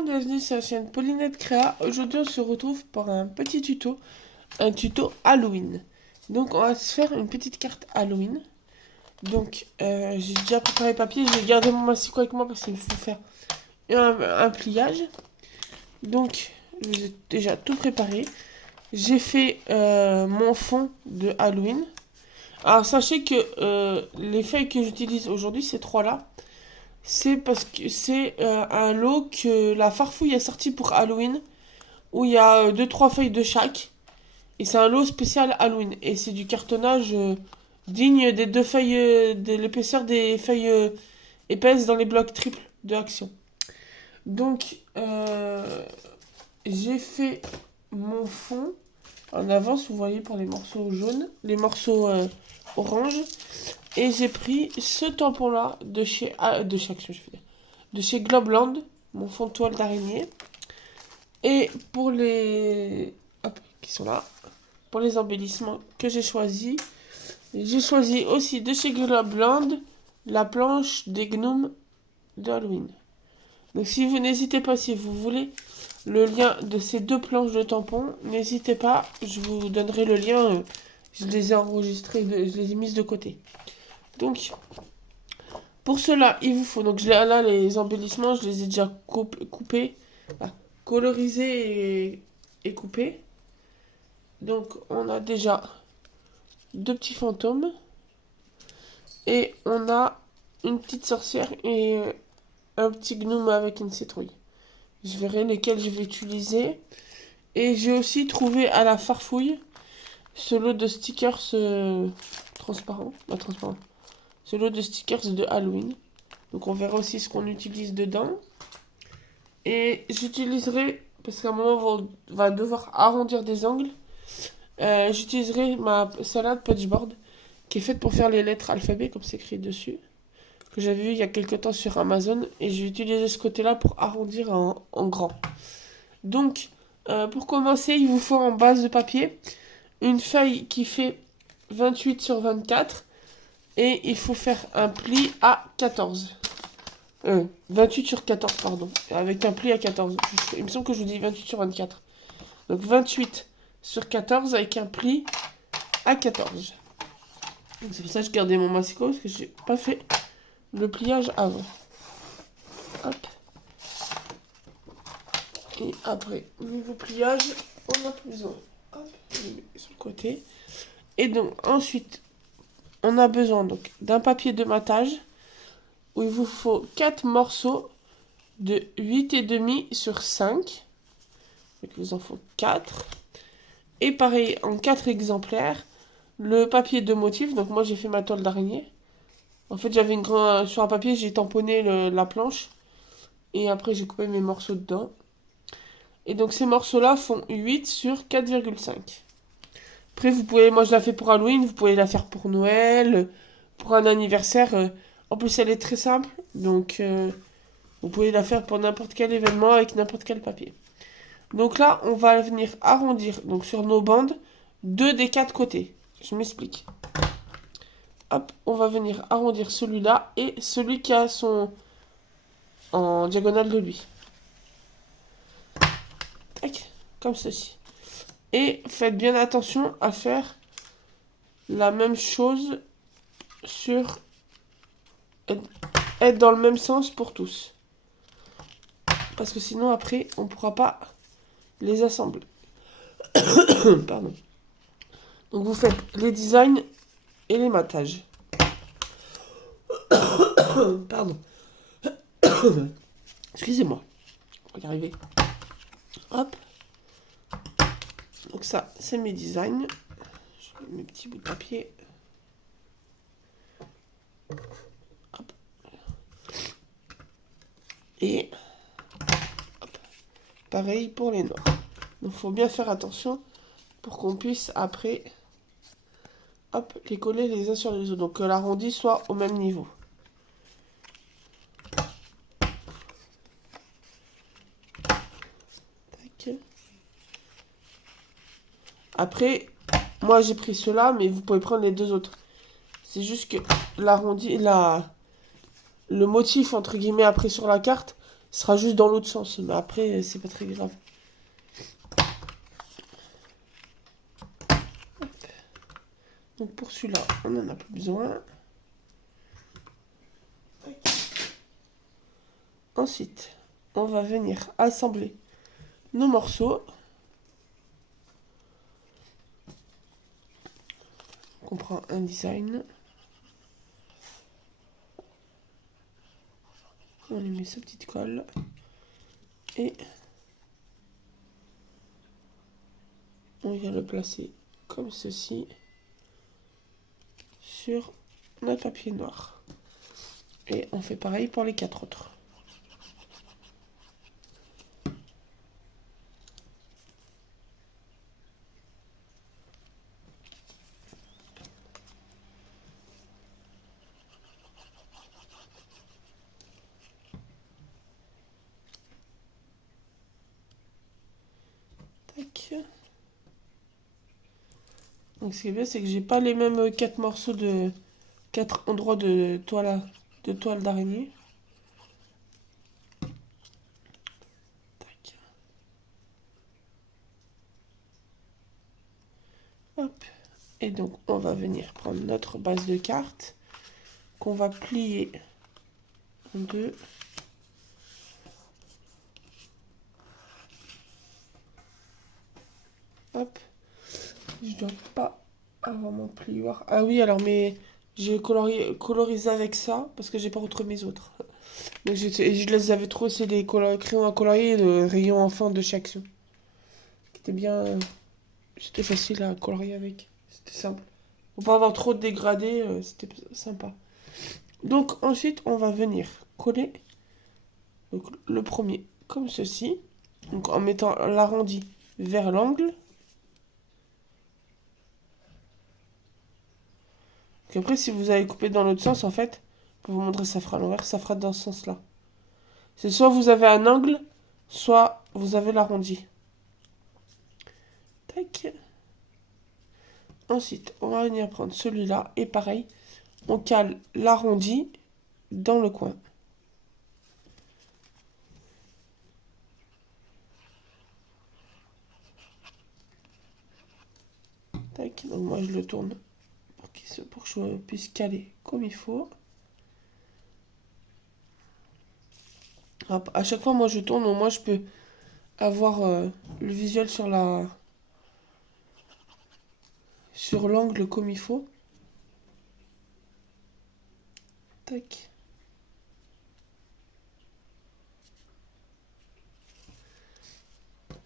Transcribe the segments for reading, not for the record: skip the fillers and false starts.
monde, bienvenue sur la chaîne Paulinette Créa. Aujourd'hui on se retrouve pour un petit tuto, un tuto Halloween. Donc on va se faire une petite carte Halloween. Donc j'ai déjà préparé le papier, j'ai gardé mon massicot avec moi parce qu'il faut faire un pliage. Donc j'ai déjà tout préparé. J'ai fait mon fond de Halloween. Alors sachez que les feuilles que j'utilise aujourd'hui, ces trois là, c'est parce que c'est un lot que la Farfouille a sorti pour Halloween, où il y a 2-3 feuilles de chaque. Et c'est un lot spécial Halloween. Et c'est du cartonnage digne des deux feuilles, de l'épaisseur des feuilles épaisses dans les blocs triples de Action. Donc, j'ai fait mon fond en avance, vous voyez, pour les morceaux jaunes, les morceaux orange. Et j'ai pris ce tampon-là de chez Action, je veux dire, de chez Globland, mon fond de toile d'araignée. Et pour les... Hop, qui sont là. Pour les embellissements que j'ai choisi aussi de chez Globland la planche des gnomes de Halloween. Donc si vous n'hésitez pas, si vous voulez le lien de ces deux planches de tampons, n'hésitez pas, je vous donnerai le lien. Je les ai enregistrés, je les ai mises de côté. Donc, pour cela, il vous faut, donc là les embellissements, je les ai déjà coupés, colorisés et coupés. Donc, on a déjà deux petits fantômes et on a une petite sorcière et un petit gnome avec une citrouille. Je verrai lesquels je vais utiliser. Et j'ai aussi trouvé à la Farfouille ce lot de stickers transparents. Ce lot de stickers de Halloween. Donc on verra aussi ce qu'on utilise dedans. Et j'utiliserai, parce qu'à un moment on va devoir arrondir des angles, j'utiliserai ma salade Punchboard qui est faite pour faire les lettres alphabet comme c'est écrit dessus, que j'avais vu il y a quelques temps sur Amazon, et j'ai utilisé ce côté là pour arrondir en grand. Donc pour commencer, il vous faut en base de papier une feuille qui fait 28 sur 24 et il faut faire un pli à 14. 28 sur 14, pardon. Avec un pli à 14. Il me semble que je vous dis 28 sur 24. Donc 28 sur 14 avec un pli à 14. C'est pour ça que je gardais mon massicot, parce que j'ai pas fait le pliage avant. Hop. Et après, niveau pliage, on a besoin. Hop, je le mets sur le côté. Et donc ensuite, on a besoin donc d'un papier de matage où il vous faut 4 morceaux de 8,5 sur 5. Donc il vous en faut 4. Et pareil, en 4 exemplaires, le papier de motif. Donc moi j'ai fait ma toile d'araignée. En fait j'avais sur un papier, j'ai tamponné la planche. Et après j'ai coupé mes morceaux dedans. Et donc ces morceaux-là font 8 sur 4,5. Après vous pouvez, moi je la fais pour Halloween, vous pouvez la faire pour Noël, pour un anniversaire. En plus elle est très simple, donc vous pouvez la faire pour n'importe quel événement avec n'importe quel papier. Donc là on va venir arrondir donc sur nos bandes 2 des 4 côtés. Je m'explique. Hop, on va venir arrondir celui-là et celui qui a son en diagonale de lui. Tac, comme ceci. Et faites bien attention à faire la même chose sur... être dans le même sens pour tous. Parce que sinon après on ne pourra pas les assembler. Pardon. Donc vous faites les designs et les matages. Pardon. Excusez-moi. On va y arriver. Hop. Donc ça, c'est mes designs. Je mets mes petits bouts de papier. Hop. Et hop. Pareil pour les noirs. Donc il faut bien faire attention pour qu'on puisse après hop, les coller les uns sur les autres. Donc que l'arrondi soit au même niveau. Tac. Après, moi j'ai pris ceux-là, mais vous pouvez prendre les deux autres. C'est juste que l'arrondi, le motif entre guillemets après sur la carte, Ce sera juste dans l'autre sens. Mais après, c'est pas très grave. Donc pour celui-là, on n'en a plus besoin. Ensuite, on va venir assembler nos morceaux. On prend un design. On lui met sa petite colle. Et on vient le placer comme ceci sur notre papier noir. Et on fait pareil pour les 4 autres. Tac. Donc ce qui est bien, c'est que j'ai pas les mêmes 4 morceaux de 4 endroits de toile d'araignée. Tac. Hop. Et donc on va venir prendre notre base de carte qu'on va plier en deux. Hop. Je dois pas avoir mon plioir. Ah oui, alors mais j'ai colorisé avec ça parce que j'ai pas retrouvé mes autres. Donc je les avais trop, c'est des crayons à colorier et le rayon enfant de chaque action. C'était bien. C'était facile à colorier avec. C'était simple. Pour pas avoir trop de dégradés, c'était sympa. Donc ensuite, on va venir coller donc, le premier comme ceci. Donc en mettant l'arrondi vers l'angle. Après, si vous avez coupé dans l'autre sens, en fait, pour vous montrer, ça fera à l'envers, ça fera dans ce sens-là. C'est soit vous avez un angle, soit vous avez l'arrondi. Tac. Ensuite, on va venir prendre celui-là. Et pareil, on cale l'arrondi dans le coin. Tac. Donc moi, je le tourne pour que je puisse caler comme il faut. Hop, à chaque fois, moi, je tourne. Au moins, je peux avoir le visuel sur l'angle comme il faut. Tac.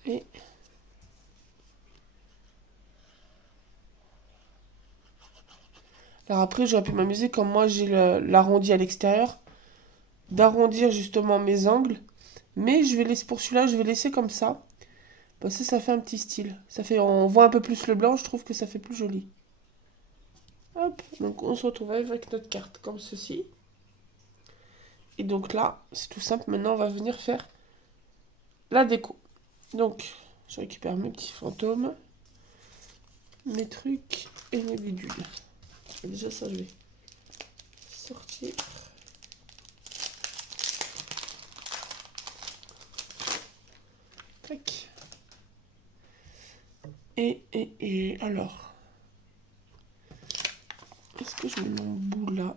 Et alors après, j'aurais pu m'amuser comme moi j'ai l'arrondi à l'extérieur, d'arrondir justement mes angles. Mais je vais laisser pour celui-là, je vais laisser comme ça. Parce que ça fait un petit style. On voit un peu plus le blanc, je trouve que ça fait plus joli. Hop, donc on se retrouve avec notre carte comme ceci. Et donc là, c'est tout simple. Maintenant, on va venir faire la déco. Donc, je récupère mes petits fantômes, mes trucs et mes bidules. Et déjà, ça, je vais sortir. Tac. Et alors, est-ce que je mets mon bout là?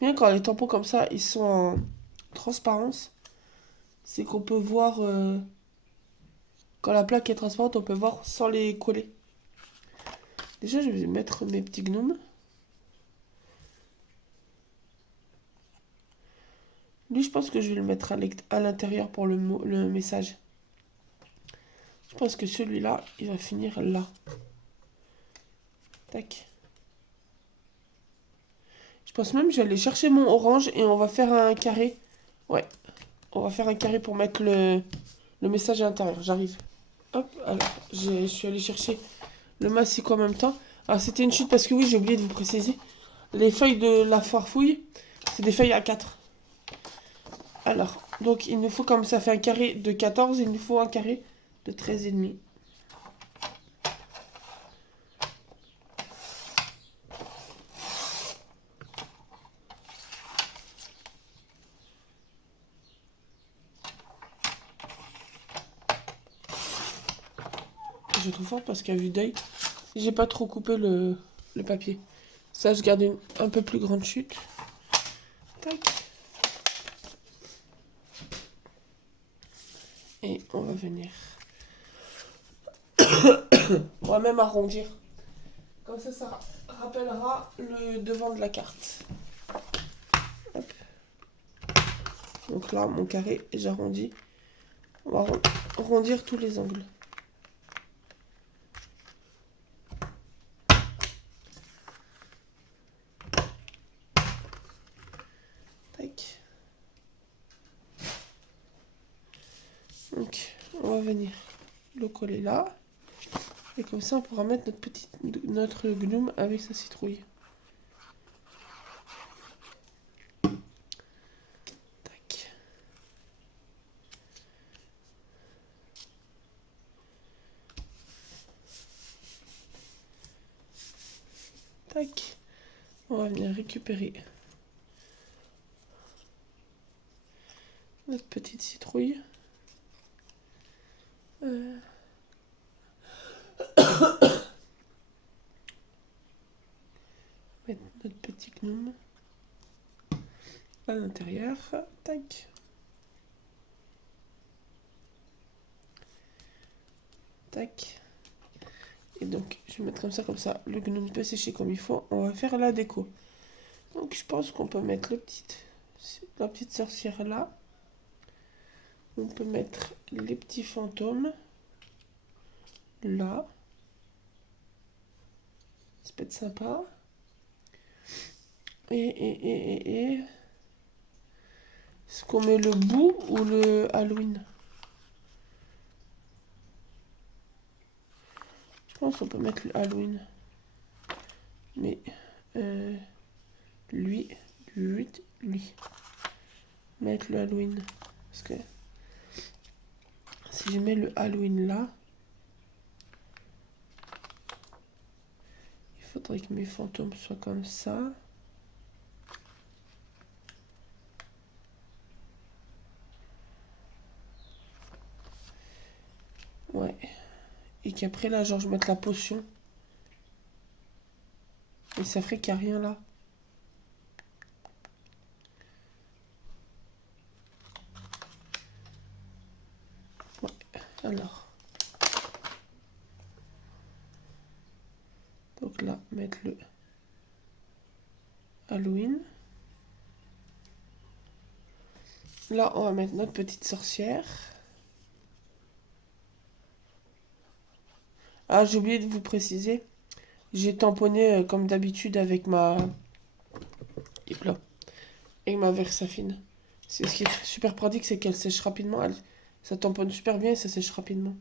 Bien quand les tampons comme ça, ils sont en transparence, c'est qu'on peut voir, quand la plaque est transparente, on peut voir sans les coller. Déjà, je vais mettre mes petits gnomes. Lui, je pense que je vais le mettre à l'intérieur pour le message. Je pense que celui-là, il va finir là. Tac. Je pense même que je vais aller chercher mon orange et on va faire un carré. Ouais, on va faire un carré pour mettre le message à l'intérieur. J'arrive. Hop, alors, je suis allée chercher le mastic en même temps. Alors, c'était une chute parce que oui, j'ai oublié de vous préciser. Les feuilles de la farfouille, c'est des feuilles A4. Alors, donc, il nous faut, comme ça fait un carré de 14, il nous faut un carré de 13,5. je trouve fort parce qu'à vue d'œil, j'ai pas trop coupé le papier. Ça, je garde une un peu plus grande chute. Tac. Et on va venir. On va même arrondir. Comme ça rappellera le devant de la carte. Hop. Donc là, mon carré, j'arrondis. On va arrondir tous les angles. Tac. Donc, on va venir le coller là. Et comme ça, on pourra mettre notre gnome avec sa citrouille. Tac. Tac. On va venir récupérer notre petite citrouille. Mettre notre petit gnome à l'intérieur. Tac. Tac. Et donc, je vais mettre comme ça. Le gnome peut sécher comme il faut. On va faire la déco. Donc, je pense qu'on peut mettre la petite sorcière là. On peut mettre les petits fantômes là. Ça peut être sympa. Et est-ce qu'on met le bout ou le Halloween? Je pense qu'on peut mettre le Halloween. Mais lui. Mettre le Halloween. Parce que si je mets le Halloween là, il faudrait que mes fantômes soient comme ça. Ouais. Et qu'après là, genre je mette la potion. Et ça ferait qu'il n'y a rien là. Ouais. Alors. Donc là, mettre le Halloween. Là, on va mettre notre petite sorcière. Ah, j'ai oublié de vous préciser. J'ai tamponné comme d'habitude avec ma... Et là. Avec ma Versafine. Ce qui est super pratique, c'est qu'elle sèche rapidement. Ça tamponne super bien et ça sèche rapidement.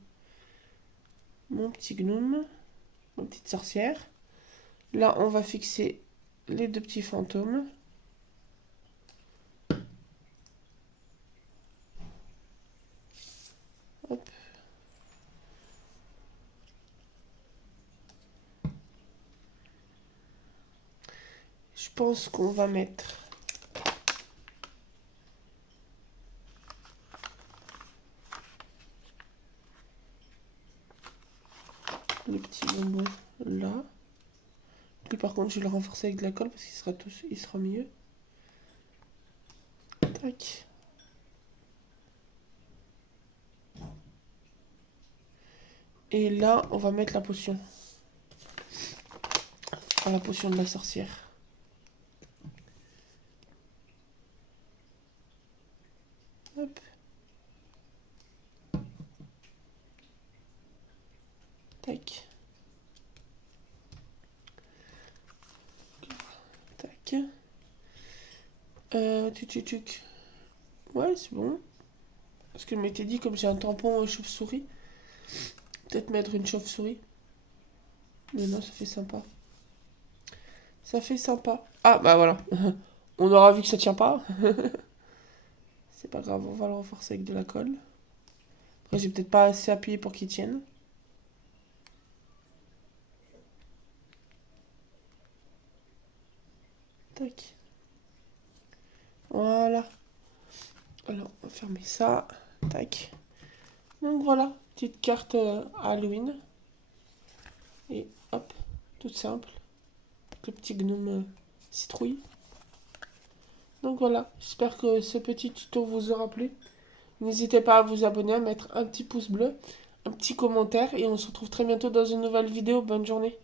Mon petit gnome. Ma petite sorcière. Là, on va fixer les deux petits fantômes. Hop. Je pense qu'on va mettre le petit bonbon là. Lui par contre je vais le renforcer avec de la colle parce qu'il sera mieux. Tac. Et là on va mettre la potion. Enfin, la potion de la sorcière. Hop. Tac. Tac. Tuc. Ouais, c'est bon. Parce que je m'étais dit, comme j'ai un tampon chauve-souris, peut-être mettre une chauve-souris. Mais non, ça fait sympa. Ça fait sympa. Ah, bah voilà. On aura vu que ça tient pas. C'est pas grave, on va le renforcer avec de la colle. Après, j'ai peut-être pas assez appuyé pour qu'il tienne. Tac. Voilà. Alors, on va fermer ça. Tac. Donc voilà, petite carte Halloween. Et hop, tout simple. Le petit gnome citrouille. Donc voilà, j'espère que ce petit tuto vous aura plu. N'hésitez pas à vous abonner, à mettre un petit pouce bleu, un petit commentaire et on se retrouve très bientôt dans une nouvelle vidéo. Bonne journée.